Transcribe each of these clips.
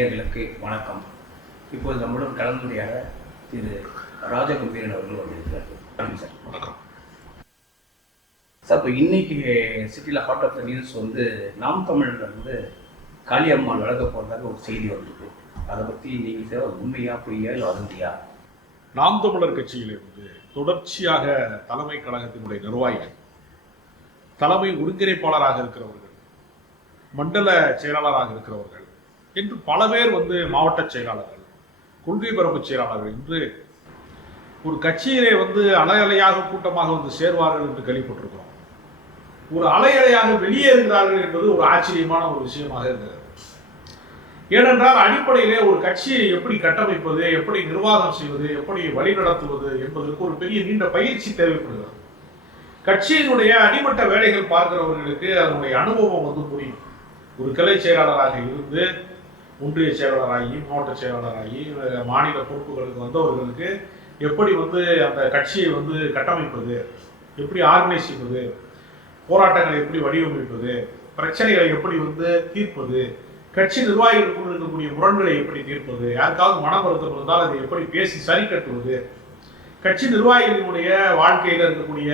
நேயர்களுக்கு வணக்கம். இப்போது நம்மளுடன் கலந்துரையாட திரு ராஜகம்பீரன் அவர்கள் வந்திருக்கிறார்கள் வணக்கம் சார். வணக்கம். சார் இப்போ இன்னைக்கு சிட்டியில் ஹார்ட் ஆஃப் த நியூஸ் வந்து நாம் தமிழர் வந்து காளியம்மாள் வழங்க போகிறதாக ஒரு செய்தி வந்திருக்கு. அதை பற்றி நீங்கள் சார் உண்மையா பொய்யா இல்லை வதந்தியா? நாம் தமிழர் கட்சியிலிருந்து தொடர்ச்சியாக தலைமை கழகத்தினுடைய நிர்வாகிகள் தலைமை ஒருங்கிணைப்பாளராக இருக்கிறவர்கள் மண்டல செயலாளராக இருக்கிறவர்கள் என்று பல பேர் வந்து மாவட்ட செயலாளர்கள் கொள்கை பரப்பு செயலாளர்கள் என்று ஒரு கட்சியிலே வந்து அலையலையாக கூட்டமாக வந்து சேர்வார்கள் என்று கேள்விப்பட்டிருக்கிறோம். ஒரு அலையலையாக வெளியே வெளியேறுகிறார்கள் என்பது ஒரு ஆச்சரியமான ஒரு விஷயமாக இருக்கிறது ஏனென்றால் அடிப்படையிலே ஒரு கட்சியை எப்படி கட்டமைப்பது எப்படி நிர்வாகம் செய்வது எப்படி வழிநடத்துவது என்பதற்கு ஒரு பெரிய நீண்ட பயிற்சி தேவைப்படுகிறது. கட்சியினுடைய அடிமட்ட வேலைகள் பார்க்கிறவர்களுக்கு அதனுடைய அனுபவம் வந்து புரியும். ஒரு கிளை செயலாளராக இருந்து ஒன்றிய செயலாளராகி மாவட்ட செயலாளராகி மாநில பொறுப்புகளுக்கு வந்தவர்களுக்கு எப்படி வந்து அந்த கட்சியை வந்து கட்டமைப்பது? எப்படி ஆர்கனைஸ் செய்வது? போராட்டங்களை எப்படி வடிவமைப்பது? பிரச்சனைகளை எப்படி வந்து தீர்ப்பது? கட்சி நிர்வாகிகளுக்குள் இருக்கக்கூடிய முரண்களை எப்படி தீர்ப்பது? யாருக்காவது மன வருத்தம் இருந்தால் அதை எப்படி பேசி சரி கட்டுவது? கட்சி நிர்வாகிகளினுடைய வாழ்க்கையில் இருக்கக்கூடிய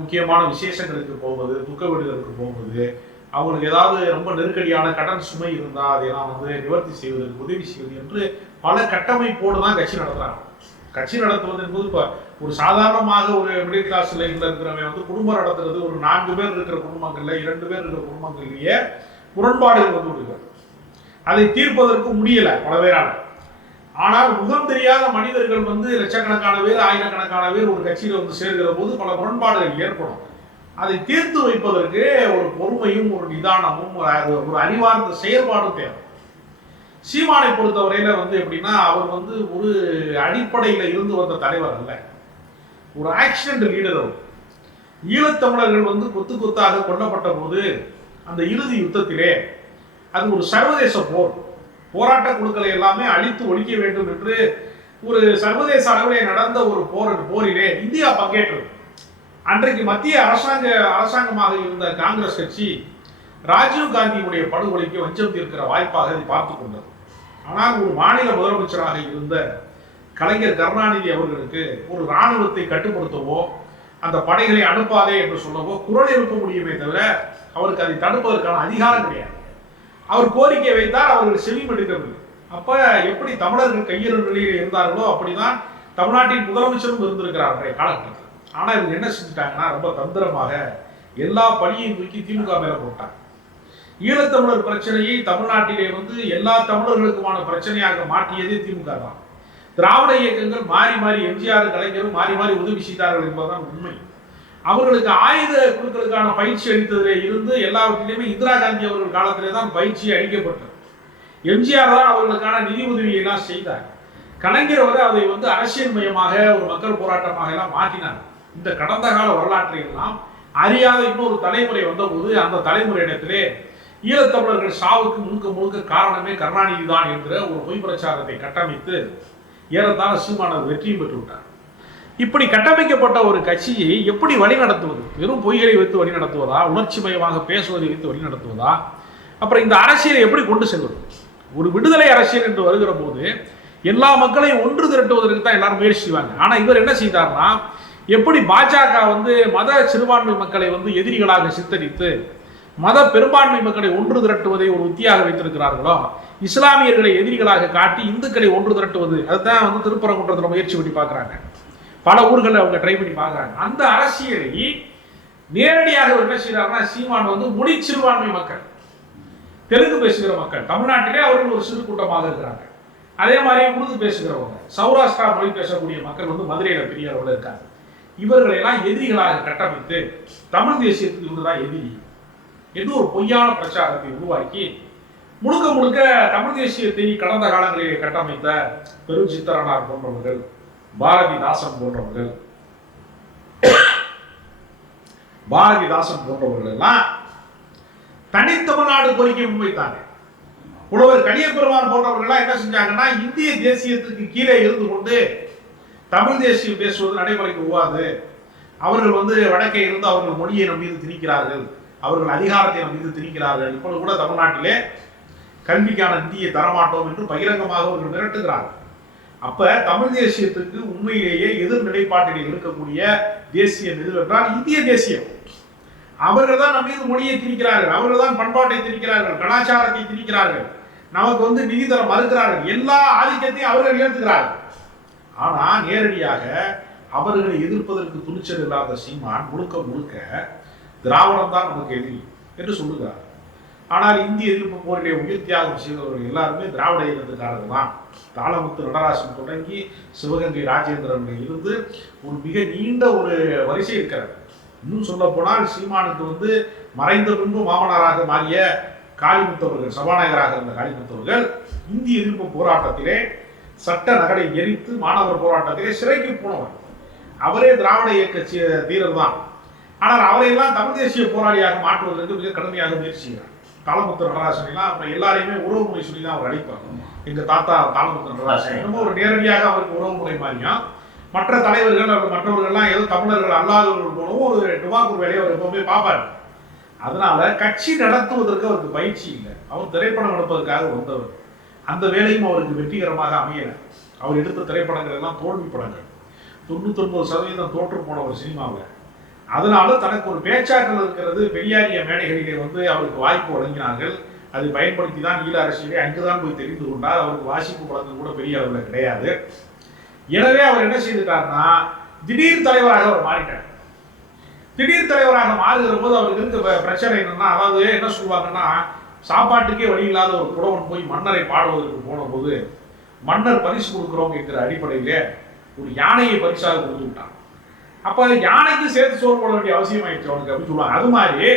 முக்கியமான விசேஷங்களுக்கு போவது துக்க வீடுகளுக்கு போவது அவங்களுக்கு ஏதாவது ரொம்ப நெருக்கடியான கடன் சுமை இருந்தால் அதையெல்லாம் வந்து நிவர்த்தி செய்வதற்கு உதவி செய்வது என்று பல கட்டமைப்போடு தான் கட்சி நடத்துறாங்க. கட்சி நடத்துவது என்பது இப்போ ஒரு சாதாரணமாக ஒரு மிடில் கிளாஸ் லைஃப்ல இருக்கிறவங்க வந்து குடும்பம் நடத்துறது ஒரு நான்கு பேர் இருக்கிற குடும்பங்கள்ல இரண்டு பேர் இருக்கிற குடும்பங்கள்லயே முரண்பாடுகள் வந்து விடுகிறது அதை தீர்ப்பதற்கு முடியல பல பேரால. ஆனால் முகம் தெரியாத மனிதர்கள் வந்து லட்சக்கணக்கான பேர் ஆயிரக்கணக்கான பேர் ஒரு கட்சியில் வந்து சேர்கிற போது பல முரண்பாடுகள் ஏற்படும். அதை தீர்த்து வைப்பதற்கு ஒரு பொறுமையும் ஒரு நிதானமும் ஒரு ஒரு அறிவார்ந்த செயல்பாடும் தேவை. சீமானை பொறுத்தவரையில வந்து எப்படின்னா அவர் வந்து ஒரு அடிப்படையில இருந்து வந்த தலைவர் அல்ல. ஒரு ஆக்சிடென்ட் லீடர் அவர். ஈழத்தமிழர்கள் வந்து கொத்து கொத்தாக கொல்லப்பட்ட போது அந்த இறுதி யுத்தத்திலே அது ஒரு சர்வதேச போர். போராட்ட குழுக்களை எல்லாமே அழித்து ஒழிக்க வேண்டும் என்று ஒரு சர்வதேச அளவிலே நடந்த ஒரு போர் போரிலே இந்தியா பங்கேற்றது. அன்றைக்கு மத்திய அரசாங்க அரசாங்கமாக இருந்த காங்கிரஸ் கட்சி ராஜீவ் காந்தியுடைய படுகொலைக்கு வஞ்சம் தீர்க்கிற வாய்ப்பாக அதை பார்த்து கொண்டது. ஆனால் ஒரு மாநில முதலமைச்சராக இருந்த கலைஞர் கருணாநிதி அவர்களுக்கு ஒரு இராணுவத்தை கட்டுப்படுத்தவோ அந்த படைகளை அனுப்பாதே என்று சொல்லவோ குரல் எழுப்ப முடியுமே தவிர அவருக்கு அதை தடுப்பதற்கான அதிகாரம் கிடையாது. அவர் கோரிக்கை வைத்தால் அவர்கள் செவிமடுக்கவில்லை அப்ப எப்படி தமிழர்கள் கையெழு நிலையில் இருந்தார்களோ அப்படிதான் தமிழ்நாட்டின் முதலமைச்சரும் இருந்திருக்கிறார் அன்றைய காலகட்டத்தில். ஆனா இவங்க என்ன செஞ்சுட்டாங்கன்னா ரொம்ப தந்திரமாக எல்லா பணியையும் தூக்கி திமுக மேல போட்டாங்க. ஈழத்தமிழர் பிரச்சனையை தமிழ்நாட்டிலே வந்து எல்லா தமிழர்களுக்குமான பிரச்சனையாக மாற்றியதே திமுக தான். திராவிட இயக்கங்கள் மாறி மாறி எம்ஜிஆர் கலைஞரும் மாறி மாறி உதவி செய்தார்கள் என்பதுதான் உண்மை. அவர்களுக்கு ஆயுத குழுக்களுக்கான பயிற்சி அளித்ததிலே இருந்து எல்லாவற்றிலையுமே இந்திரா காந்தி அவர்கள் காலத்திலே தான் பயிற்சி அளிக்கப்பட்டது. எம்ஜிஆர் தான் அவர்களுக்கான நிதி உதவியை எல்லாம் செய்தார். கலைஞர் வந்து அதை வந்து அரசியல் மயமாக ஒரு மக்கள் போராட்டமாக எல்லாம் மாற்றினார். இந்த கடந்த கால வரலாற்றை எல்லாம் அறியாத இன்னொரு தலைமுறை வந்தபோது அந்த தலைமுறையிடத்திலே ஈழத்தமிழர்கள் சாவுக்கு முழுக்க முழுக்க காரணமே கருணாநிதி தான் என்கிற ஒரு பொய் பிரச்சாரத்தை கட்டமைத்து ஏறத்தாழ சீமானவர் வெற்றியும் பெற்று விட்டார் இப்படி கட்டமைக்கப்பட்ட ஒரு கட்சியை எப்படி வழிநடத்துவது? வெறும் பொய்களை வைத்து வழிநடத்துவதா? உணர்ச்சி மயமாக பேசுவதை வைத்து வழிநடத்துவதா? அப்புறம் இந்த அரசியலை எப்படி கொண்டு செல்வது? ஒரு விடுதலை அரசியல் என்று வருகிற போது எல்லா மக்களையும் ஒன்று திரட்டுவதற்கு தான் எல்லாரும் முயற்சி செய்வாங்க. ஆனால் இவர் என்ன செய்தார்னா எப்படி பாஜக வந்து மத சிறுபான்மை மக்களை வந்து எதிரிகளாக சித்தரித்து மத பெரும்பான்மை மக்களை ஒன்று திரட்டுவதை ஒரு உத்தியாக வைத்திருக்கிறார்களோ இஸ்லாமியர்களை எதிரிகளாக காட்டி இந்துக்களை ஒன்று திரட்டுவது அதுதான் வந்து திருப்பரங்குன்றத்தில் முயற்சி பண்ணி பார்க்குறாங்க. பல ஊர்களில் அவங்க ட்ரை பண்ணி பார்க்குறாங்க. அந்த அரசியலை நேரடியாக ஒரு என்ன செய்யறாருன்னா சீமான் வந்து முடி சிறுபான்மை மக்கள் தெலுங்கு பேசுகிற மக்கள் தமிழ்நாட்டிலே அவர்கள் ஒரு சிறு கூட்டமாக இருக்கிறாங்க. அதே மாதிரி உருது பேசுகிறவங்க சௌராஷ்டிரா மொழி பேசக்கூடிய மக்கள் வந்து மதுரையில் பெரிய அளவில் இருக்காங்க. இவர்களெல்லாம் எதிரிகளாக கட்டமைத்து தமிழ் தேசியத்துக்கு இவங்கதான் எதிரி. என்று ஒரு பொய்யான பிரச்சாரத்தை உருவாக்கி முழுக்க முழுக்க தமிழ் தேசியத்தை கடந்த காலங்களில் கட்டமைத்த பெரு சித்தரனார் போன்றவர்கள் பாரதிதாசன் போன்றவர்கள். பாரதிதாசன் போன்றவர்கள் எல்லாம் தனித்தமிழ்நாடு கோரிக்கை முன்வைத்தாங்க. புலவர் கலியப்பெருமான் போன்றவர்கள்லாம் என்ன செஞ்சாங்கன்னா இந்திய தேசியத்துக்கு கீழே இருந்து கொண்டு தமிழ் தேசியம் பேசுவது நடைமுறைக்கு உருவாது அவர்கள் வந்து வடக்கே இருந்து அவர்கள் மொழியை நம் மீது திணிக்கிறார்கள். அவர்கள் அதிகாரத்தை நம் மீது திணிக்கிறார்கள். இப்பொழுது கூட தமிழ்நாட்டிலே கல்விக்கான நிதியை தரமாட்டோம் என்று பகிரங்கமாக அவர்கள் மிரட்டுகிறார்கள். அப்ப தமிழ் தேசியத்துக்கு உண்மையிலேயே எதிர் நிலைப்பாட்டில் இருக்கக்கூடிய தேசியம் எது என்றால் இந்திய தேசியம். அவர்கள் தான் நம்ம மீது மொழியை திணிக்கிறார்கள். அவர்கள் தான் பண்பாட்டை திணிக்கிறார்கள். கலாச்சாரத்தை திணிக்கிறார்கள். நமக்கு வந்து நிதி தர மறுக்கிறார்கள். எல்லா ஆதிக்கத்தையும் அவர்கள் இழந்துகிறார்கள் ஆனா நேரடியாக அவர்களை எதிர்ப்பதற்கு துணிச்சல் இல்லாத சீமான் முழுக்க முழுக்க திராவிடம் தான் நமக்கு எதிரி என்று சொல்லுகிறார். ஆனால் இந்திய எதிர்ப்பு போரிலே உயிர் தியாகம் செய்தவர்கள் எல்லாருமே திராவிட இயக்கத்துக்காரர்கள் தான் தாளமுத்து நடராசன் தொடங்கி சிவகங்கை ராஜேந்திரன் இருந்து ஒரு மிக நீண்ட ஒரு வரிசை இருக்கிறது. இன்னும் சொல்ல போனால் சீமானுக்கு வந்து மறைந்த பின்பு மாமனாராக மாறிய காளிமுத்தவர்கள் சபாநாயகராக இருந்த காளிமுத்தவர்கள் இந்திய எதிர்ப்பு போராட்டத்திலே சட்ட நகரை எரித்து மாணவர் போராட்டத்திலே சிறைக்கு போனவர். அவரே திராவிட இயக்க வீரர் தான் ஆனால் அவரையெல்லாம் தமிழ் தேசிய போராளியாக மாற்றுவதற்கு மிக கடுமையாக முயற்சிக்கிறார் தாளமுத்து நடராசன் எல்லாம் அப்புறம் எல்லாரையுமே உறவு முறை சொல்லி தான் அவர் அழைப்பார். எங்க தாத்தா தாளமுத்து நடராசன் என்னமோ ஒரு நேரடியாக அவருக்கு உறவு முறை மாதிரியும் மற்ற தலைவர்கள் அவர் மற்றவர்கள்லாம் ஏதோ தமிழர்கள் அல்லாதவர்கள் போலவும் ஒரு டுபாக்கூர் வேலையை அவர் எப்பவுமே பார்ப்பார். அதனால கட்சி நடத்துவதற்கு அவருக்கு பயிற்சி இல்லை. அவர் திரைப்படம் எடுப்பதற்காக வந்தவர். அந்த வேலையும் அவருக்கு வெற்றிகரமாக அமையல. அவர் எடுத்த திரைப்படங்கள் எல்லாம் தோல்வி படங்கள். தொண்ணூத்தொன்பது சதவீதம் தோற்று போனவர் சினிமாவில். அதனால தனக்கு ஒரு பேச்சாற்றல் இருக்கிறது பெரியாரிய மேடைகளிலே வந்து அவருக்கு வாய்ப்பு வழங்கினார்கள். அதை பயன்படுத்தி தான் ஈழ அரசியலே அங்குதான் போய் தெரிந்து கொண்டார். அவருக்கு வாசிப்பு பழக்கம் கூட பெரிய அளவில் கிடையாது. எனவே அவர் என்ன செய்துட்டார்னா திடீர் தலைவராக அவர் மாறிட்டார். திடீர் தலைவராக மாறுகிற போது அவருக்கு இருக்க பிரச்சனை என்னன்னா அதாவது என்ன சொல்லுவாங்கன்னா சாப்பாட்டுக்கே வழி இல்லாத ஒரு புடவன் போய் மன்னரை பாடுவதற்கு போன போது மன்னர் பரிசு கொடுக்குறோம் என்கிற அடிப்படையிலே ஒரு யானையை பரிசாக கொடுத்து விட்டான். அப்ப யானைக்கு சேர்த்து சோறு போட வேண்டிய அவசியம் ஆயிடுச்சு அவனுக்கு அப்படின்னு சொல்லுவாங்க. அது மாதிரி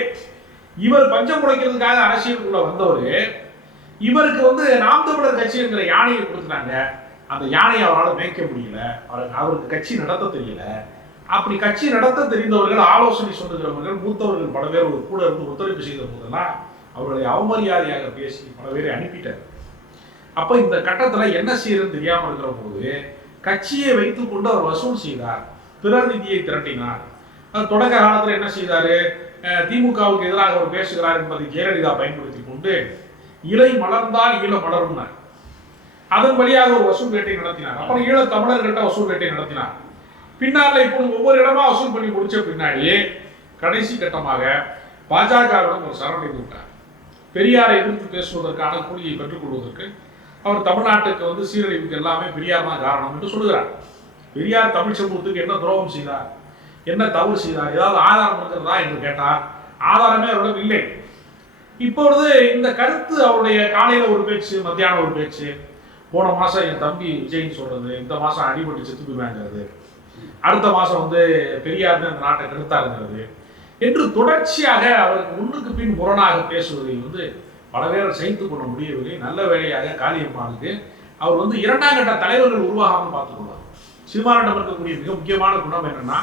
இவர் பஞ்சம் முளைக்கிறதுக்காக அரசியலுக்குள்ள வந்தவர் இவருக்கு வந்து நாம் தமிழர் கட்சிங்கிற யானையை கொடுத்துட்டாங்க. அந்த யானையை அவரால் மேய்க்க முடியல. அவருக்கு அவருக்கு கட்சி நடத்த தெரியல. அப்படி கட்சி நடத்த தெரிந்தவர்கள் ஆலோசனை சொல்லுகிறவர்கள் மூத்தவர்கள் பல பேர் ஒரு கூட இருந்து ஒத்துழைப்பு செய்த போதெல்லாம் அவர்களை அவமரியாதையாக பேசி பல பேரை அனுப்பிட்டார். அப்ப இந்த கட்டத்துல என்ன செய்யறதுன்னு தெரியாமல் இருக்கிற போது கட்சியை வைத்துக்கொண்டு அவர் வசூல் செய்தார். பிறர் நிதியை திரட்டினார். தொடக்க காலத்துல என்ன செய்தாரு? திமுகவுக்கு எதிராக அவர் பேசுகிறார் என்பதை ஜெயலலிதா பயன்படுத்தி கொண்டு இலை மலர்ந்தால் ஈழ மலர்னார் அதன் வழியாக ஒரு வசூல் வேட்டை நடத்தினார். அப்புறம் ஈழ தமிழர்கிட்ட வசூல் வேட்டை நடத்தினார். பின்னால் இப்போது ஒவ்வொரு இடமா வசூல் பண்ணி முடிச்ச பின்னாடி கடைசி கட்டமாக பாஜகவிடம் ஒரு சரணடைந்து விட்டார். பெரியாரை எதிர்த்து பேசுவதற்கான கூலியை பெற்றுக்கொள்வதற்கு அவர் தமிழ்நாட்டுக்கு வந்து சீரழிவுக்கு எல்லாமே பெரியார் தான் காரணம் என்று சொல்லுகிறார். பெரியார் தமிழ் சமூகத்துக்கு என்ன துரோகம் செய்தார்? என்ன தவறு செய்தார்? ஏதாவது ஆதாரம் இருக்கிறதா என்று கேட்டார். ஆதாரமே அவரிடம் இல்லை. இப்பொழுது இந்த கருத்து அவருடைய காலையில் ஒரு பேச்சு மத்தியானம் ஒரு பேச்சு. போன மாதம் என் தம்பி விஜய்னு சொல்றது இந்த மாதம் அடிபட்டு செத்து போயிவாங்கிறது அடுத்த மாதம் வந்து பெரியார் தான் இந்த நாட்டை கெடுத்தாருங்கிறது. என்று தொடர்ச்சியாக அவருக்கு முன்னுக்கு பின் முரணாக பேசுவதை வந்து பல பேரை சைத்து கொள்ள முடியவில்லை. நல்ல வேலையாக காளியம்மாளுக்கு அவர் வந்து இரண்டாம் கட்ட தலைவர்கள் உருவாகாமல் பார்த்துக்கொள்வார் சிறுமானிடம் இருக்கக்கூடிய மிக முக்கியமான குணம் என்னன்னா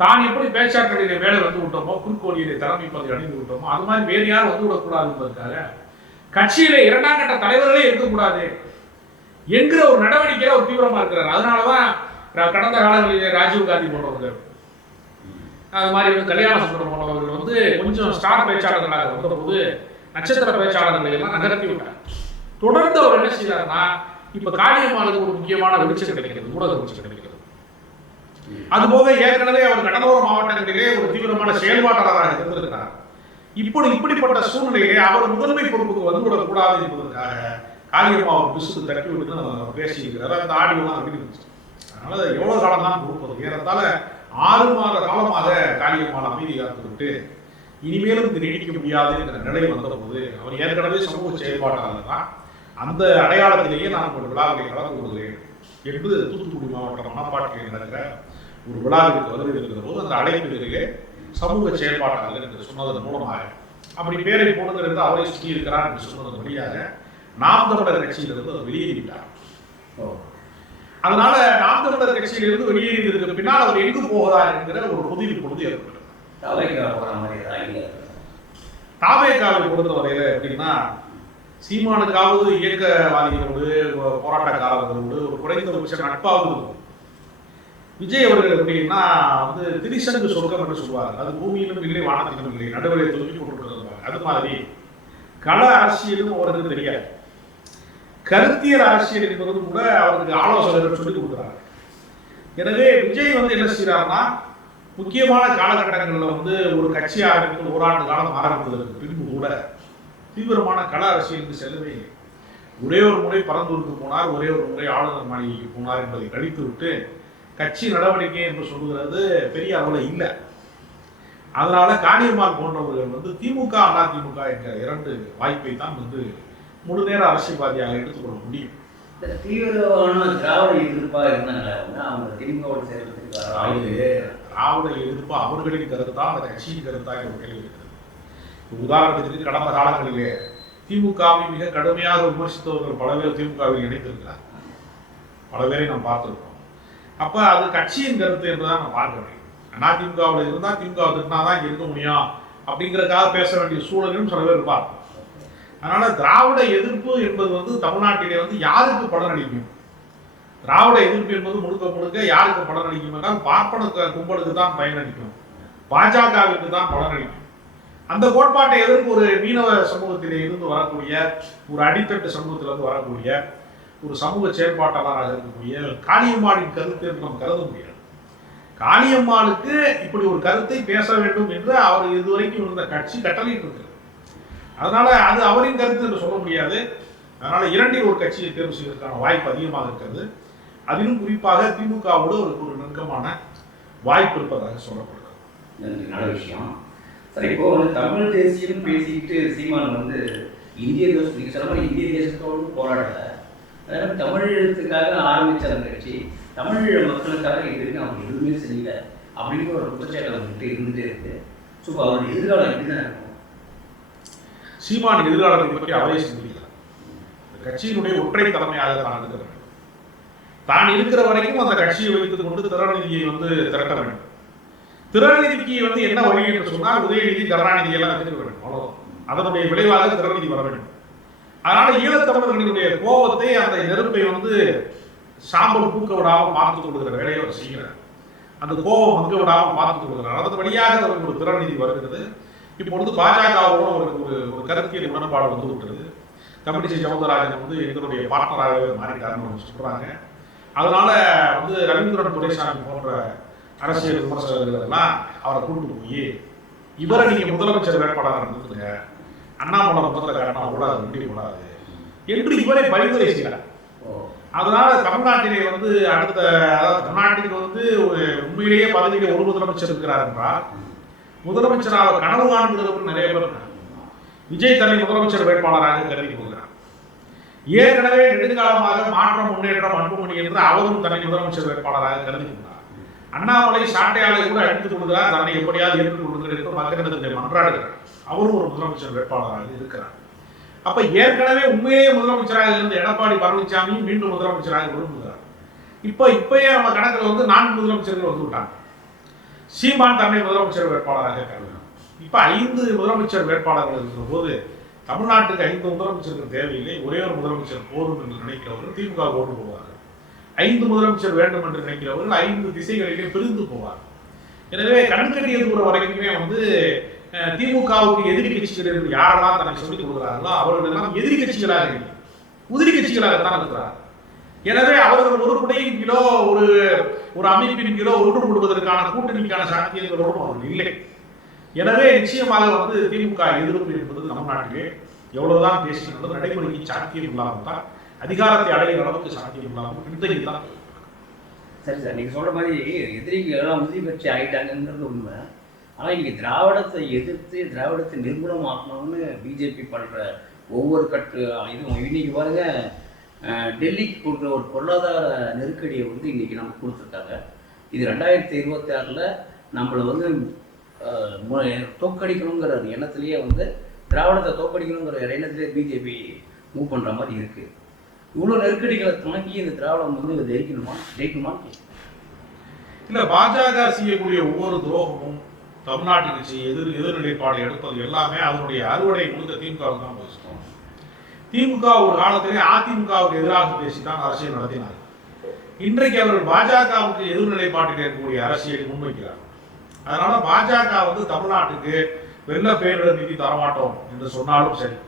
தான் எப்படி பேச்சாற்றலிலே வேலை வந்து விட்டோமோ குறுக்கோடியிலே தலைமை பதவி அணிந்து விட்டோமோ அது மாதிரி வேறு யாரும் வந்து விடக்கூடாது என்பதற்காக கட்சியில இரண்டாம் கட்ட தலைவர்களே இருக்கக்கூடாது என்கிற ஒரு நடவடிக்கையில ஒரு தீவிரமா இருக்கிறார். அதனாலதான் கடந்த காலங்களிலே ராஜீவ் காந்தி போன்றவர்கள் அது மாதிரி வந்து கல்யாண சுந்தரம் போன்றவர்கள் வந்து கொஞ்சம் ஸ்டார் பேச்சாளர்களாக வந்தபோது நட்சத்திர பேச்சாளர்களை எல்லாம் நகர்த்தி விட்டார் தொடர்ந்து அவர் என்ன செய்தார்னா இப்ப காளியம்மாளுக்கு ஒரு முக்கியமான வெளிச்சம் கிடைக்கிறது ஊடக வெளிச்சம் கிடைக்கிறது. அதுபோக ஏற்கனவே அவர் கடலோர மாவட்டங்களிலே ஒரு தீவிரமான செயல்பாட்டாளராக இருந்திருக்கிறார். இப்படி இப்படிப்பட்ட சூழ்நிலையிலே அவர் முதன்மை பொறுப்புக்கு வந்துவிடக் கூடாது என்பதற்காக காளியம்மா ஒரு பிசு தட்டி விட்டு பேசியிருக்கிறார். அந்த ஆடியோலாம் அப்படின்னு அதனால எவ்வளவு காலம் தான் கொடுப்பது ஏறத்தால ஆறு மாத காலமாக காளியம்மாள் அமைதி காத்து விட்டு இனிமேலும் இது நீடிக்க முடியாது என்ற நிலை வந்தபோது அவர் ஏற்கனவே சமூக செயல்பாட்டாளர் தான். அந்த அடையாளத்திலேயே நான் ஒரு விழாவை கலந்து கொள்கிறேன் என்று தூத்துக்குடி மாவட்டம் மணப்பாட்டில் நடக்கிற ஒரு விழாவிற்கு வருகை இருக்கிற போது அந்த அழைப்பிலே சமூக செயல்பாட்டாளர் என்று சொன்னதன் மூலமாக அப்படி பேரை போடுகிறது அவரை சுற்றி இருக்கிறார் என்று சொன்னதன் வழியாக நாம் தமிழர் கட்சியிலிருந்து அவர் வெளியேறிவிட்டார். ஓ. அதனால நாம் தமிழர் கட்சியிலிருந்து வெளியேறியதற்கு பின்னால் அவர் எங்கு போகிறார் என்கிற ஒரு புதிய பொழுது போகிற இல்லை தாவேக்காவை பொறுத்தவரையில எப்படின்னா சீமானுக்காவது இயக்கவாதிகளோடு போராட்டக்காரர்களோடு ஒரு குறைந்தபட்ச நட்பாவது இருக்கும். விஜய் அவர்கள் எப்படின்னா வந்து திரிசங்கு சொர்க்கம் என்று சொல்வார் அது பூமியிலும் இல்லை வானத்திலும் இல்லை நடுவரை தொகுதி கொண்டிருக்கிறது. அது மாதிரி கள அரசியலும் அவருக்கு தெரியாது. கருத்தியல் அரசியல் என்பது கூட அவருக்கு ஆலோசகர்கள் சொல்லிக் கொடுக்குறாங்க எனவே விஜய் வந்து என்ன செய்யறாருன்னா முக்கியமான காலகட்டங்களில் வந்து ஒரு கட்சி ஆரம்பித்து ஓராண்டு காலம் ஆரம்பித்ததற்கு பின்பு கூட தீவிரமான கள அரசியலுக்கு செல்லவே ஒரே ஒரு முறை பரந்தூருக்கு போனார் ஒரே ஒரு முறை ஆளுநர் மாளிகைக்கு போனார் என்பதை கழித்து விட்டு கட்சி நடவடிக்கை என்று சொல்கிறது பெரிய அளவில் இல்லை. அதனால காளியம்மாள் போன்றவர்கள் வந்து திமுக அதிமுக என்ற இரண்டு வாய்ப்பை தான் வந்து முழு நேர அரசியல்வாதியாக எடுத்துக்கொள்ள முடியும். தீவிரமான திராவிட எதிர்ப்பா இருந்தாங்க அவங்க திமுகவோட சேர்றதுக்கு அதாவது திராவிட எதிர்ப்பு அவர்களின் கருத்தா அந்த கட்சியின் கருத்தா என்ற ஒரு கேள்வி இருக்கிறது. இப்ப உதாரணத்துக்கு கடந்த காலங்களிலே திமுகவை மிக கடுமையாக விமர்சித்தவர்கள் பல பேர் திமுகவில் இணைந்திருக்கிறார். பல பேரை நாம் பார்த்திருக்கோம் அப்ப அது கட்சியின் கருத்து என்றுதான் நம்ம பார்க்க முடியும். அதிமுகவில் இருந்தா திமுக திட்டினா தான் இருக்க முடியும் அப்படிங்கறதுக்காக பேச வேண்டிய சூழலும் சில பேர் இருப்பார் அதனால திராவிட எதிர்ப்பு என்பது வந்து தமிழ்நாட்டிலே வந்து யாருக்கு பலன் அளிக்கும்? திராவிட எதிர்ப்பு என்பது முழுக்க முழுக்க யாருக்கு படம் அளிக்கும் என்றால் பார்ப்பன கும்பலுக்கு தான் பயனளிக்கும் பாஜகவிற்கு தான் பலன் அளிக்கும். அந்த கோட்பாட்டை எதிர்ப்பு ஒரு மீனவ சமூகத்திலே இருந்து வரக்கூடிய ஒரு அடித்தட்டு சமூகத்திலிருந்து வரக்கூடிய ஒரு சமூக செயற்பாட்டாளராக இருக்கக்கூடிய காளியம்மாளின் கருத்து என்று நாம் கருத முடியாது. காளியம்மாளுக்கு இப்படி ஒரு கருத்தை பேச வேண்டும் என்று அவர் இதுவரைக்கும் இருந்த கட்சி கட்டளையிட்டு இருக்கிறது அதனால அது அவரின் கருத்து என்று சொல்ல முடியாது. அதனால இரண்டில் ஒரு கட்சியை தேர்வு செய்வதற்கான வாய்ப்பு அதிகமாக இருக்கிறது. அதிலும் குறிப்பாக திமுகவோடு ஒரு ஒரு நெருக்கமான வாய்ப்பு இருப்பதாக சொல்லப்படுகிறது. நன்றி, நல்ல விஷயம். சரி இப்போ வந்து தமிழ் தேசியம் பேசிக்கிட்டு சீமான் வந்து இந்திய தேசம் நீங்க சொன்ன மாதிரி இந்திய தேசத்தோடு போராடல. அதனால தமிழ் எழுத்துக்காக ஆரம்பிச்ச அந்த கட்சி தமிழ் மக்களுக்காக இது வரைக்கும் அவங்க எதுவுமே செய்யல அப்படின்னு ஒரு குற்றச்சாட்டு அவங்ககிட்ட இருந்துட்டே இருக்கு. ஸோ அவருடைய எதிர்காலம் என்ன இருக்கும் சீமான் எதிர்காலத்தை பற்றி அவரே சிந்திக்கிறார். கட்சியினுடைய ஒற்றை தலைமையாக தான் இருக்கிறார். தான் இருக்கிற வரைக்கும் அந்த கட்சியை வைத்துக் கொண்டு திறநிதியை வந்து திரட்ட வேண்டும். திறநிதிக்கு வந்து என்ன வழி என்று சொன்னால் உதயநிதி கருணாநிதி எல்லாம் இருக்க வேண்டும். அவ்வளவுதான். அதனுடைய விளைவாக திறநிதி வர வேண்டும். அதனால ஈழத்தமிழர்களுடைய கோபத்தை அந்த நெருப்பை வந்து சாம்பல் பூக்க விடாமல் பார்த்துக் கொடுக்கிற வேலையை அவர் செய்கிறார். அந்த கோபம் வந்து விடாமல் பார்த்துக் கொடுக்கிறார் அதன் வழியாக ஒரு திறநிதி வருகிறது. இப்பொழுது பாஜகவோட ஒரு ஒரு ஒரு கருத்தியல் உடன்பாடு வந்து விட்டுறது தமிழிசை சவுந்தரராஜன் வந்து எங்களுடைய பார்ட்னராகவே மாறிட்டாருன்னு சொல்றாங்க. அதனால வந்து ரவீந்திரன் துரைசாமி போன்ற அரசியல் விமர்சகர்கள் எல்லாம் அவரை கூட்டு போய் இவரை நீங்க முதலமைச்சர் வேட்பாளராக இருந்துருங்க அண்ணாமலை முதல்ல காரணம் கூடாது அது கூடாது என்று இவரை பரிந்துரை செய்கிறார் அதனால தமிழ்நாட்டிலே வந்து அடுத்த அதாவது தமிழ்நாட்டில் வந்து ஒரு உண்மையிலேயே பதவியில் ஒரு முதலமைச்சர் இருக்கிறார் என்றால் முதலமைச்சராக கனவு காண்கிறவர்கள் நிறைய பேர் விஜய் தன்னை முதலமைச்சர் வேட்பாளராக கருதி கொள்கிறார். ஏற்கனவே நெடுங்காலமாக மாற்றம் முன்னேற்றம் அன்புமணி என்று அவரும் தன்னை முதலமைச்சர் வேட்பாளராக கருதி கொண்டார். அண்ணாமலை சாட்டையாளை கூட அடித்துக் கொள்கிறார். தன்னை எப்படியாவது ஏற்றுக் கொள்கிறார் என்று மக்களிடத்தில் மன்றாடுகிறார் அவரும் ஒரு முதலமைச்சர் வேட்பாளராக இருக்கிறார். அப்ப ஏற்கனவே உண்மையே முதலமைச்சராக இருந்த எடப்பாடி பழனிசாமியும் மீண்டும் முதலமைச்சராக விரும்புகிறார். இப்ப இப்பயே நம்ம கணக்கில் வந்து நான்கு முதலமைச்சர்கள் வந்து விட்டாங்க. சீமான் தன்னை முதலமைச்சர் வேட்பாளராக கருதினார் இப்போ ஐந்து முதலமைச்சர் வேட்பாளர்கள் இருக்கிற போது தமிழ்நாட்டுக்கு ஐந்து முதலமைச்சர்கள் தேவையில்லை ஒரே ஒரு முதலமைச்சர் போதும் என்று நினைக்கிறவர்கள் திமுக ஓட்டு போவார்கள் ஐந்து முதலமைச்சர் வேண்டும் என்று நினைக்கிறவர்கள் ஐந்து திசைகளிலே பிரிந்து போவார்கள். எனவே கண்கட்டிய தூரம் வரைக்குமே வந்து திமுகவுக்கு எதிரி கட்சிகள் என்று யாரெல்லாம் தனக்கு சொல்லிக் கொடுக்குறார்களோ அவர்கள் எல்லாம் எதிரி இல்லை. உதிரி கட்சிகளாகத்தான் இருக்கிறார் எனவே அவர்கள் ஒரு குடையின் ஒரு ஒரு அமைப்பின்களோ ஒன்று கூடுவதற்கான கூட்டணிக்கான சாத்தியங்களோடும் அவர்கள் இல்லை. எனவே நிச்சயமாக வந்து திமுக எதிர்ப்பு என்பது தமிழ்நாட்டிலே எவ்வளவுதான் பேசினாலும் நடைமுறைக்கு சாத்தியம் இல்லாமல் தான் அதிகாரத்தை அடைகிற அளவுக்கு சாத்தியம் இல்லாமல் பின்தங்கி தான் சரி சார் நீங்கள் சொல்கிற மாதிரி எதிரிகள் எல்லாம் உறுதி பெற்று ஆயிட்டாங்கங்கிறது உண்மை. ஆனால் இங்கே திராவிடத்தை எதிர்த்து திராவிடத்தை நிர்மூலமாக்கணும்னு பிஜேபி பண்ணுற ஒவ்வொரு கட்டு இதுவும் இன்னைக்கு பாருங்கள் டெல்லிக்கு கொடுக்குற ஒரு பொருளாதார நெருக்கடியை வந்து இன்னைக்கு நமக்கு கொடுத்துருக்காங்க. இது ரெண்டாயிரத்தி இருபத்தி ஆறில் நம்மளை வந்து தோக்கடிக்கணுங்கிற எண்ணத்துலேயே எண்ணத்திலேயே வந்து திராவிடத்தை தோக்கடிக்கணுங்கிற எண்ணத்துலேயே பிஜேபி மூவ் பண்ணுற மாதிரி இருக்குது இவ்வளோ நெருக்கடிகளை தாங்கி இந்த திராவிடம் வந்து இதை ஜெயிக்கணுமா? இல்லை பாஜக செய்யக்கூடிய ஒவ்வொரு துரோகமும் தமிழ்நாட்டுக்கு செய்ய எதிர் எதிர்நிலைப்பாடு எடுப்பது எல்லாமே அதனுடைய அறுவடை கொடுத்த திமுக தான் போய் திமுக ஒரு காலத்திலே அதிமுகவுக்கு எதிராக பேசித்தான் அரசியல் நடத்தினார். இன்றைக்கு அவர்கள் பாஜகவுக்கு எதிர்நிலைப்பாட்டில் இருக்கக்கூடிய அரசியலை முன்வைக்கிறார் அதனால பாஜக வந்து தமிழ்நாட்டுக்கு வெள்ள பேரிடர் நிதி தரமாட்டோம் என்று சொன்னாலும் சரி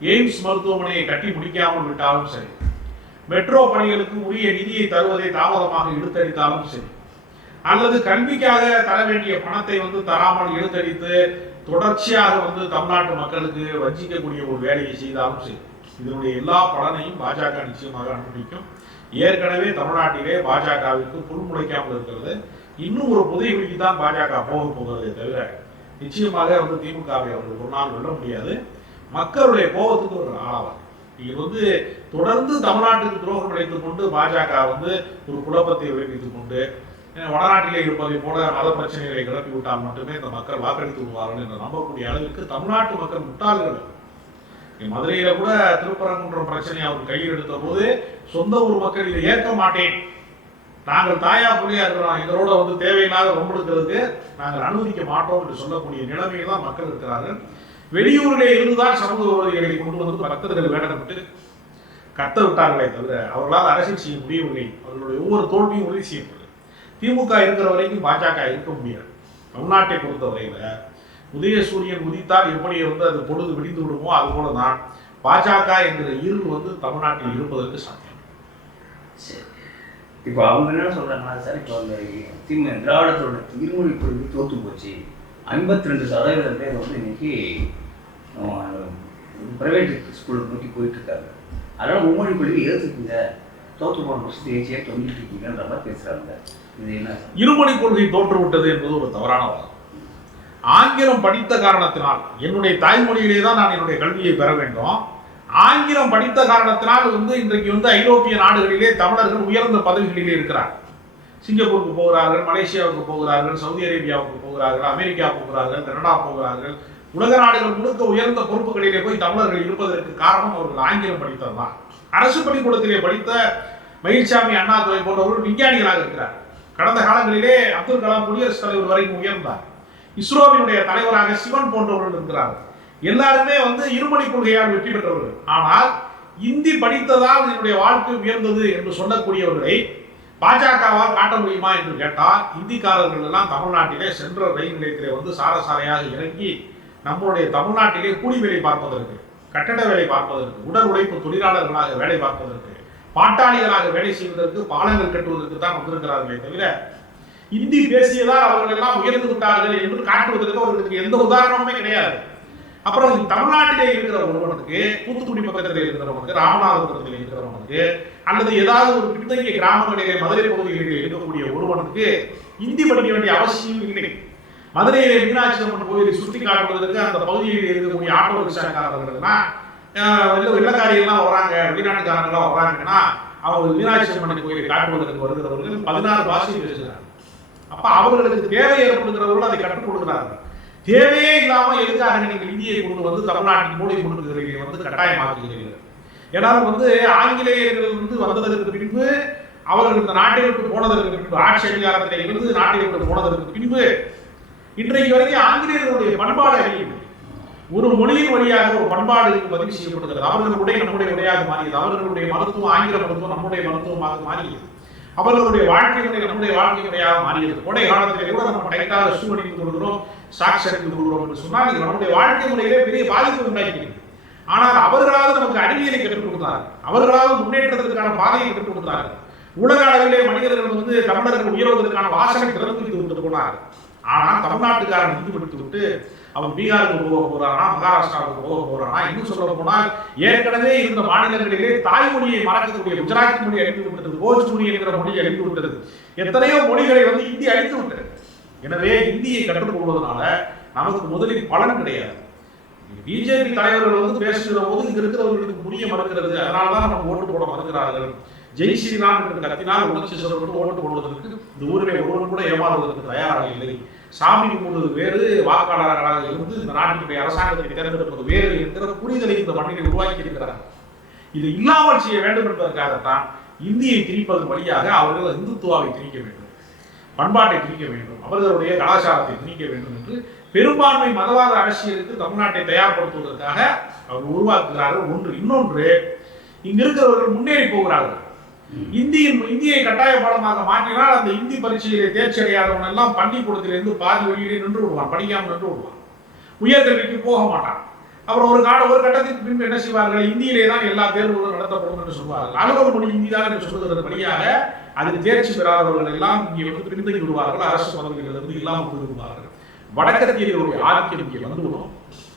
எய்ம்ஸ் மருத்துவமனையை கட்டி முடிக்காமல் விட்டாலும் சரி மெட்ரோ பணிகளுக்கு உரிய நிதியை தருவதை தாமதமாக இழுத்தடித்தாலும் சரி அல்லது கல்விக்காக தர வேண்டிய பணத்தை வந்து தராமல் இழுத்தடித்து தொடர்ச்சியாக வந்து தமிழ்நாட்டு மக்களுக்கு வஞ்சிக்கக்கூடிய ஒரு வேலையை செய்தாலும் சரி இதனுடைய எல்லா பலனையும் பாஜக நிச்சயமாக அனுபவிக்கும். ஏற்கனவே தமிழ்நாட்டிலே பாஜகவிற்கு புல் முளைக்காமல் இருக்கிறது. இன்னும் ஒரு புதைகுழிக்கு தான் பாஜக போக போகிறதே தவிர நிச்சயமாக வந்து திமுகவை அவர்கள் ஒரு நாள் வெல்ல முடியாது. மக்களுடைய கோபத்துக்கு ஒரு ஆளாவார். இது வந்து தொடர்ந்து தமிழ்நாட்டுக்கு துரோகம் இழைத்துக் கொண்டு பாஜக வந்து ஒரு குழப்பத்தை விளைவித்துக் கொண்டு வடநாட்டிலே இருப்பதை போல மத பிரச்சனைகளை கிளப்பி விட்டால் மட்டுமே இந்த மக்கள் வாக்களித்து விடுவார்கள் என்று நம்பக்கூடிய அளவிற்கு தமிழ்நாட்டு மக்கள் முட்டாள்கள். மதுரையில கூட திருப்பரங்குன்றம் பிரச்சனையை அவர் கையில் எடுத்த போது சொந்த ஊர் மக்கள் இதை ஏற்க மாட்டேன். நாங்கள் தாயா புள்ளியா இருக்கிறோம். இதோட வந்து தேவையில்லாத ரொம்பெடுக்கிறதுக்கு நாங்கள் அனுமதிக்க மாட்டோம் என்று சொல்லக்கூடிய நிலைமையில் தான் மக்கள் இருக்கிறார்கள். வெளியூரிலே இருந்துதான் சமூக விரோதிகளை கொண்டு வந்து பக்தர்கள் வேண்டப்பட்டு கத்த விட்டார்களே தவிர அவர்களால் அரசியல் செய்ய முடியவில்லை. அவர்களுடைய ஒவ்வொரு தோல்வியும் உறுதி செய்யப்படும் திமுக இருக்கிற வரைக்கும் பாஜக இருக்க முடியாது. தமிழ்நாட்டை பொறுத்தவரையில் உதய சூரியன் உதித்தால் எப்படி வந்து அது பொழுது விடிந்து விடுமோ அது போல தான் பாஜக என்கிற இருள் வந்து தமிழ்நாட்டில் இருப்பதற்கு சாத்தியம். சரி. இப்போ அவங்க என்ன சொல்றாங்கன்னா சார் இப்போ அந்த திமுக திராவிடத்தோட இருமொழி கொள்கை தோத்து போச்சு. ஐம்பத்தி ரெண்டு சதவீதம் பேர் வந்து இன்னைக்கு ப்ரைவேட் ஸ்கூலுக்கு நோக்கி போயிட்டு இருக்காங்க. அதனால மும்மொழி கொள்கை ஏற்றுக்குங்க தோற்று போன வருஷத்தை ஏச்சியே தொங்கிட்டு இருக்கீங்கன்ற மாதிரி பேசுகிறாங்க இருமொழி கொள்கை தோற்றுவிட்டது என்பது ஒரு தவறான வாதம். ஆங்கிலம் படித்த காரணத்தினால் என்னுடைய தாய்மொழியிலே தான் நான் என்னுடைய கல்வியை பெற வேண்டும். ஆங்கிலம் படித்த காரணத்தினால் வந்து இன்றைக்கு வந்து ஐரோப்பிய நாடுகளிலே தமிழர்கள் உயர்ந்த பதவிகளிலே இருக்கிறார் சிங்கப்பூருக்கு போகிறார்கள் மலேசியாவுக்கு போகிறார்கள் சவுதி அரேபியாவுக்கு போகிறார்கள் அமெரிக்கா போகிறார்கள் கனடா போகிறார்கள். உலக நாடுகள் முழுக்க உயர்ந்த பொறுப்புகளிலே போய் தமிழர்கள் இருப்பதற்கு காரணம் அவர்கள் ஆங்கிலம் படித்ததுதான். அரசு பள்ளிக்கூடத்திலே படித்த மயில்சாமி அண்ணாதுரை போன்றவர்கள் விஞ்ஞானிகளாக இருக்கிறார் கடந்த காலங்களிலே அப்துல் கலாம் குடியரசுத் தலைவர் வரைக்கும் உயர்ந்தார். இஸ்ரோவினுடைய தலைவராக சிவன் போன்றவர்கள் இருக்கிறார்கள். எல்லாருமே வந்து இருமொழி கொள்கையால் வெற்றி பெற்றவர்கள். ஆனால் இந்தி படித்ததால் என்னுடைய வாழ்க்கை உயர்ந்தது என்று சொல்லக்கூடியவர்களை பாஜகவால் காட்ட முடியுமா என்று கேட்டால் இந்திக்காரர்கள் எல்லாம் தமிழ்நாட்டிலே சென்ட்ரல் ரயில் நிலையத்திலே வந்து சாரசாரையாக இறங்கி நம்மளுடைய தமிழ்நாட்டிலே கூலி வேலை பார்ப்பதற்கு கட்டட வேலை பார்ப்பதற்கு உடல் உழைப்பு தொழிலாளர்களாக வேலை பார்ப்பதற்கு பாட்டாளிகளாக வேலை செய்வதற்கு பாலங்கள் கட்டுவதற்கு தான் வந்திருக்கிறார்களே தவிர இந்தி பேசியதால் அவர்கள் எல்லாம் உயர்ந்து விட்டார்கள் என்று காட்டுவதற்கு அவர்களுக்கு எந்த உதாரணமுமே கிடையாது. அப்புறம் தமிழ்நாட்டிலே இருக்கிற ஒருவனுக்கு தூத்துக்குடி பக்கத்தில் இருக்கிறவனுக்கு ராமநாதபுரத்தில் இருக்கிறவனுக்கு அல்லது ஏதாவது ஒரு பின்தங்கிய கிராமங்களிலே மதுரை பகுதிகளிலே இருக்கக்கூடிய ஒருவனுக்கு இந்தி படிக்க வேண்டிய அவசியம் இல்லை. மதுரையிலே மீனாட்சி அம்மன் கோயிலை சுற்றி காட்டுவதற்கு அந்த பகுதியில் இருக்கக்கூடிய ஆட்டோ ரிக்ஷாக்காரர்கள்லாம் ஆஹ் வெள்ளக்காரியெல்லாம் வர்றாங்க வெளிநாட்டுக்காரங்களாம் வர்றாங்கன்னா அவங்க மீனாட்சி அம்மன் கோயிலை காட்டுவதற்கு வருகிறவர்கள் பதினாறு பாஷை பேசுகிறாங்க அப்ப அவர்களுக்கு தேவை ஏற்படுகிறவர்கள் அதை கற்றுக் கொடுக்கிறார்கள். தேவையே இல்லாம எதுக்காக நீங்கள் இந்தியை கொண்டு வந்து தமிழ்நாட்டின் மூலை கொண்டுகிறீர்கள் வந்து கட்டாயமாக்குகிறீர்கள். ஏன்னா வந்து ஆங்கிலேயர்கள் வந்து வந்ததற்கு பின்பு அவர்கள் இந்த நாட்டை விட்டு போனதற்கு பின்பு ஆட்சி அதிகாரத்தில் இருந்து நாட்டை விட்டு போனதற்கு பின்பு இன்றைக்கு வரைக்கும் ஆங்கிலேயர்களுடைய பண்பாடு அறியும் ஒரு மொழியின் வழியாக ஒரு பண்பாடு பதிவு செய்யப்படுகிறது. அவர்களுடைய நம்முடைய உடையாக மாறியது. அவர்களுடைய மருத்துவம் ஆங்கில மருத்துவம் நம்முடைய மருத்துவமாக மாறியது. அவர்களுடைய வாழ்க்கை முறை நம்முடைய வாழ்க்கை முறையாக மாறியது. கோடை காலத்திலே கூட நம்ம டைட்டாக ஷூ அணிந்து கொள்கிறோம் சாக்ஸ் அணிந்து கொள்கிறோம் என்று சொன்னால் நம்முடைய வாழ்க்கை முறையிலே பெரிய பாதிப்பு உண்டாகிறது ஆனால் அவர்களாவது நமக்கு அறிவியலை கற்றுக் கொடுத்தார்கள். அவர்களாவது முன்னேற்றத்திற்கான பாதையை கற்றுக் கொடுத்தார்கள். உலக அளவிலே மனிதர்கள் வந்து தமிழர்கள் உயர்வதற்கான வாசனை திறந்து வைத்து விட்டு போனார்கள். ஆனால் தமிழ்நாட்டுக்காரன் இந்து விட்டு அவன் பீகாருக்கு போக போறானா மகாராஷ்டிராவுக்கு போக போறானா? இன்னும் சொல்ல போனால் ஏற்கனவே இருந்த மாநிலங்களிலே தாய்மொழியை மறக்கக்கூடிய குஜராத்தி மொழி அழித்து விட்டது போஜ்மொழி என்கிற மொழி அழித்து விட்டது. எத்தனையோ மொழிகளை வந்து இந்தி அழித்து விட்டது. எனவே இந்தியை கற்றுக் கொள்வதனால நமக்கு முதலில் பலன் கிடையாது. பிஜேபி தலைவர்கள் வந்து பேசுகிற போது இங்க இருக்கிறவர்களுக்கு புரிய மறுக்கிறது. அதனாலதான் நம்ம ஓட்டு போட மறுக்கிறார்கள். ஜெய் ஸ்ரீராம் என்று கத்தினால் உணர்ச்சி சொல்லப்பட்டு ஓட்டு போடுவதற்கு இந்த ஊரிலே ஒருவன் கூட ஏமாறுவதற்கு தயாராக இல்லை. சாமி கும்பிடுவது வேறு வாக்காளர்களாக இருந்து இந்த நாட்டினுடைய அரசாங்கத்தை தேர்ந்தெடுப்பது வேறு என்கிற புரிதலை இந்த மண்ணில் உருவாக்கி இருக்கிறார் இது இல்லாமல் செய்ய வேண்டும் என்பதற்காகத்தான் இந்தியை திணிப்பதன் வழியாக அவர்கள் இந்துத்துவாவை திணிக்க வேண்டும் பண்பாட்டை திணிக்க வேண்டும் அவர்களுடைய கலாச்சாரத்தை திணிக்க வேண்டும் என்று பெரும்பான்மை மதவாத அரசியலுக்கு தமிழ்நாட்டை தயார்படுத்துவதற்காக அவர் உருவாக்குகிறார்கள். ஒன்று இன்னொன்று இங்க இருக்கிறவர்கள் முன்னேறி போகிறார்கள். இந்தியின் இந்தியை கட்டாய பாடமாக மாற்றினால் அந்த இந்தி பரீட்சையிலே தேர்ச்சி அடையாதவன் எல்லாம் பள்ளிக்கூடத்திலிருந்து பாதி வழியிலே நின்று விடுவான் படிக்காமல் நின்று விடுவான். உயர்கல்விக்கு போக மாட்டான். அப்புறம் ஒரு கால ஒரு கட்டத்திற்கு பின்பு என்ன செய்வார்கள்? இந்தியிலே தான் எல்லா தேர்வுகளும் நடத்தப்படும் என்று சொல்வார்கள். அலுவல் மொழி இந்தி தான் என்று சொல்லுகிறது வழியாக அதில் தேர்ச்சி பெறாதவர்கள் எல்லாம் இங்கே வந்து பின்தங்கி விடுவார்கள். அரசு பதவிகளிலிருந்து இல்லாமல் இல்லாமல் போய்விடுவார்கள் வடக்கத்தியர்களுடைய ஆதிக்கம் இங்கே வந்துவிடும்.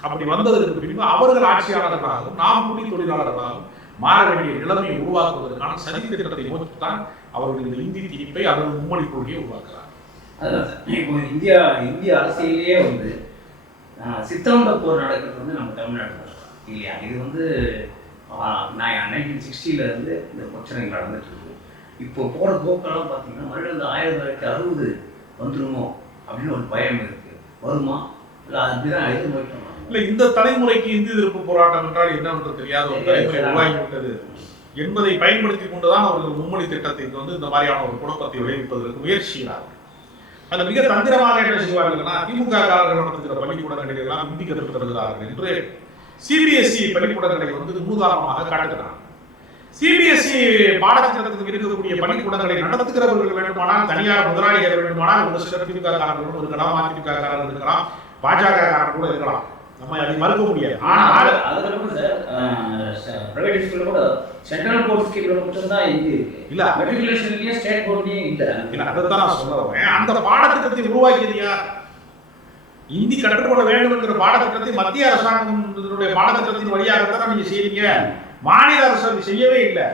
அப்படி வந்ததற்கு பின்பு அவர்கள் ஆட்சியாளர்களாகவும் நாம் கூலி தொழிலாளர்களாகவும் மாற வேண்டிய நிலைமையை உருவாக்குவதற்கான சதி திட்டத்தை நோக்கித்தான் அவர்கள் இந்த இந்தி திணிப்பை அதன் மும்மொழி கொள்கையை உருவாக்குறார் அதான் இப்போ இந்தியா இந்திய அரசியலேயே வந்து சித்தாந்த போர் நடக்கிறது வந்து நம்ம தமிழ்நாடு இல்லையா? இது வந்து நைன்டீன் சிக்ஸ்டியிலேருந்து இந்த பிரச்சனைகள் நடந்துட்டு இருக்கு. இப்போ போகிற போக்கெல்லாம் பார்த்தீங்கன்னா மறுபடியும் இந்த ஆயிரத்தி தொள்ளாயிரத்தி அறுபது வந்துருமோ அப்படின்னு ஒரு பயம் இருக்கு. வருமா? இல்லை அப்படிதான் எதிர்நோக்கணும் இல்ல இந்த தலைமுறைக்கு இந்தி எதிர்ப்பு போராட்டம் என்றால் என்னவென்று தெரியாத ஒரு தலைமுறை உருவாகிவிட்டது. என்பதை பயன்படுத்தி கொண்டுதான் அவர்கள் மும்மொழி திட்டத்திற்கு வந்து இந்த மாதிரியான ஒரு குழப்பத்தை விளைவிப்பதற்கு முயற்சி செய்கிறார்கள் அது மிக தந்திரமாக என்ன செய்வார்கள்னா திமுக காரர்கள் நடத்துகிற பள்ளிக்கூடங்களில் எல்லாம் இந்தி கற்றுக் தருகிறார்கள் என்று சிபிஎஸ்இ பள்ளிக்கூடங்களை வந்து முன்னுதாரணமாக காட்டுகிறார்கள். சிபிஎஸ்இ பாடத்திட்டத்துக்கு இருக்கக்கூடிய பள்ளிக்கூடங்களை நடத்துகிறவர்கள் வேண்டுமானால் தனியார் முதலாளிகள் வேண்டுமானால் ஒரு சிலர் திமுக காரர்களும் இருக்கலாம் அதிமுக காரர்கள் இருக்கலாம் பாஜக காரர்கள் கூட இருக்கலாம். நம்ம அதை மறுக்க முடியாது. ஆனால் சார் ப்ரைவேட் ஸ்கூலில் கூட சென்ட்ரல் போர்ட் ஸ்கீமில் மட்டும்தான் இந்தி இருக்கு. இல்ல. மெட்ரிகுலேஷன்லேயே ஸ்டேட் போர்ட்லேயும் இல்லை. இல்ல அதைத்தான் நான் சொல்ல வரேன். அந்த பாடத்திட்டத்தை உருவாக்கியது யார்? இந்தி கற்றுக்கொள்ள வேண்டும் என்கிற பாடத்திட்டத்தை மத்திய அரசாங்கம் பாடத்திட்டத்தின் வழியாக தான் நீங்க செய்றீங்க. மாநில அரசு அதை செய்யவே இல்லை.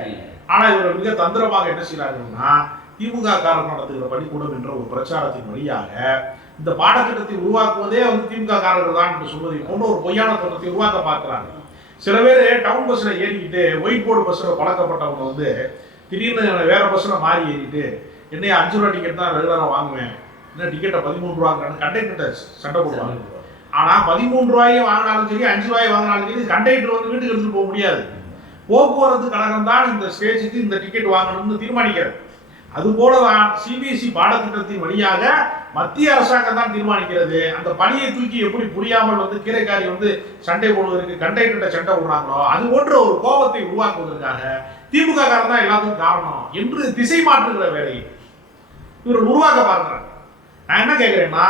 ஆனா இவர்கள் மிக தந்திரமாக என்ன செய்யறாங்கன்னா திமுக காரர்கள் நடத்துகிற பள்ளிக்கூடம் என்ற ஒரு பிரச்சாரத்தின் வழியாக இந்த பாடத்திட்டத்தை உருவாக்குவதே வந்து திமுக காரர்கள் தான் என்று சொல்வதை போன்ற ஒரு பொய்யான தோற்றத்தை உருவாக்க பார்க்கிறாங்க. சில பேர் டவுன் பஸ்ஸில் ஏறிக்கிட்டு ஒயிட் போர்டு பஸ்ஸில் பழக்கப்பட்டவங்க வந்து திடீர்னு வேற பஸ்ஸில் மாறி ஏறிட்டு என்னைய அஞ்சு ரூபா டிக்கெட் தான் ரெகுலராக வாங்குவேன். என்ன டிக்கெட்டை பதிமூணு ரூபாங்கிறான்னு கண்டக்டர்கிட்ட சண்டை போடுவாங்க. ஆனால் பதிமூணு ரூபாயை வாங்கினாலும் சரி அஞ்சு ரூபாய் வாங்கினாலும் சரி கண்டக்டர் வந்து வீட்டுக்கு எடுத்துகிட்டு போக முடியாது. போக்குவரத்து கழகம் தான் இந்த ஸ்டேஜுக்கு இந்த டிக்கெட் வாங்கணும்னு தீர்மானிக்கிறது. அதுபோலதான் சிபிஎஸ்இ பாடத்திட்டத்தின் வழியாக மத்திய அரசாங்கம் தான் தீர்மானிக்கிறது. அந்த பணியை தூக்கி எப்படி புரியாமல் வந்து கீரைக்காரி வந்து சண்டை போடுவதற்கு கண்டக்டர்கிட்ட சண்டை விடுறாங்களோ அது போன்ற ஒரு கோபத்தை உருவாக்குவதற்காக திமுக காரன் தான் எல்லாத்துக்கும் காரணம் என்று திசை மாற்றுகிற வேலை இவர் உருவாக்க பார்க்கிறாங்க. நான் என்ன கேட்கிறேன்னா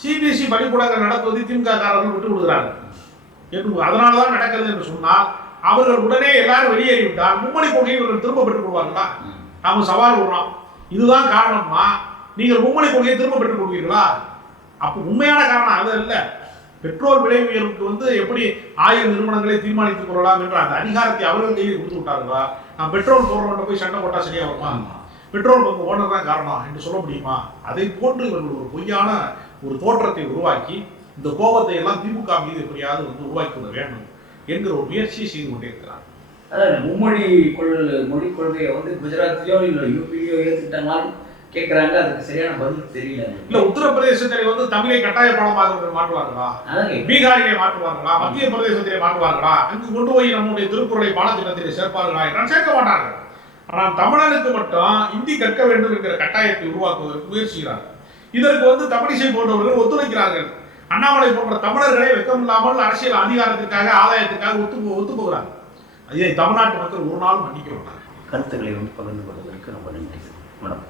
சிபிஎஸ்இ பள்ளிக்கூடங்கள் நடத்துவதை திமுக காரர்கள் விட்டு விடுகிறாங்க என்று அதனால தான் நடக்கிறது என்று சொன்னால் அவர்கள் உடனே எல்லாரும் வெளியேறிவிட்டால் மும்மொழி கொள்கையை இவர்கள் திரும்ப பெற்றுக் கொள்வார்களா? நாம சவால் விடுறோம் இதுதான் காரணம்னா நீங்கள் மும்மொழி கொள்கையை திரும்ப பெற்றுக் கொள்வீர்களா? அப்போ உண்மையான காரணம் அது அல்ல. பெட்ரோல் விலை உயர்வுக்கு வந்து எப்படி ஆயிரம் நிறுவனங்களை தீர்மானித்துக் கொள்ளலாம் என்ற அந்த அதிகாரத்தை அவர்கள் கையில் கொடுத்து விட்டார்களா? நான் பெட்ரோல் போடுறவன்ட்ட போய் சண்டை போட்டா சரியா வருமா? பெட்ரோல் பங்கு ஓனர் தான் காரணம் என்று சொல்ல முடியுமா? அதை போன்று இவர்கள் ஒரு பொய்யான ஒரு தோற்றத்தை உருவாக்கி இந்த கோபத்தை எல்லாம் திமுக மீது எப்படியாவது வந்து உருவாக்கி விட வேண்டும் என்கிற ஒரு முயற்சியை செய்து கொண்டே இந்த மும்மொழி கொள் மொழி கொள்கையை வந்து குஜராத்லயோ இல்லை யூபிலையோ ஏற்றுட்டாங்களான்னு கேட்குறாங்க அதுக்கு சரியான பதில் தெரியல. இல்ல உத்தரப்பிரதேசத்திலே வந்து தமிழை கட்டாய பாடமாக மாற்றுவார்களா? கேட்கிறேன். பீகாரிலே மாற்றுவார்களா? மத்திய பிரதேசத்திலே மாற்றுவார்களா? அங்கு கொண்டு போய் நம்முடைய திருக்குறளை பாடத்திட்டத்திலே சேர்ப்பார்களா என்றால் சேர்க்க மாட்டார்கள். ஆனால் தமிழனுக்கு மட்டும் இந்தி கற்க வேண்டும் என்கிற கட்டாயத்தை உருவாக்குவதற்கு முயற்சிக்கிறார்கள். இதற்கு வந்து தமிழிசை போன்றவர்கள் ஒத்துழைக்கிறார்கள். அண்ணாமலை போன்ற தமிழர்களை வெக்கமில்லாமல் அரசியல் அதிகாரத்திற்காக ஆதாயத்திற்காக ஒத்து ஒத்து போகிறார்கள். இதை தமிழ்நாட்டு மக்கள் ஒரு நாள் மன்னிக்க மாட்டாங்க. கருத்துக்களை வந்து பகிர்ந்து கொள்வதற்கு ரொம்ப நன்றி மேடம்